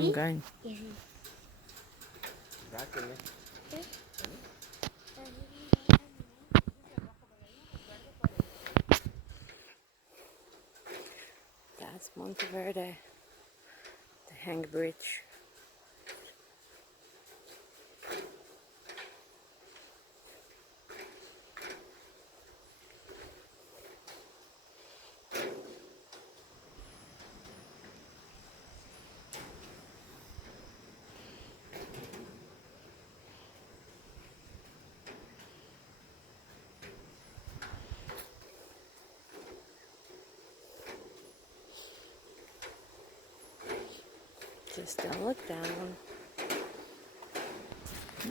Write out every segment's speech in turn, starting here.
I'm going. That's Monteverde, the hang bridge. Just don't look down.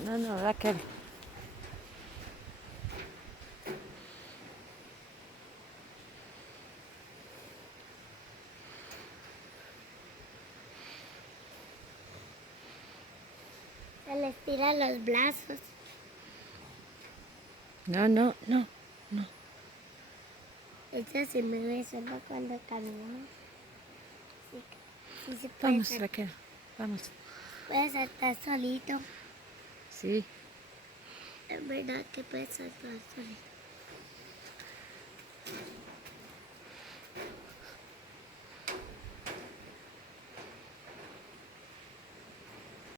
No, Raquel. Se les tira los brazos. No. Ella se mueve solo cuando caminamos. Sí, sí se puede Vamos, saltar. Raquel. Vamos. Puede saltar solito. Sí. Es verdad que puede saltar solito.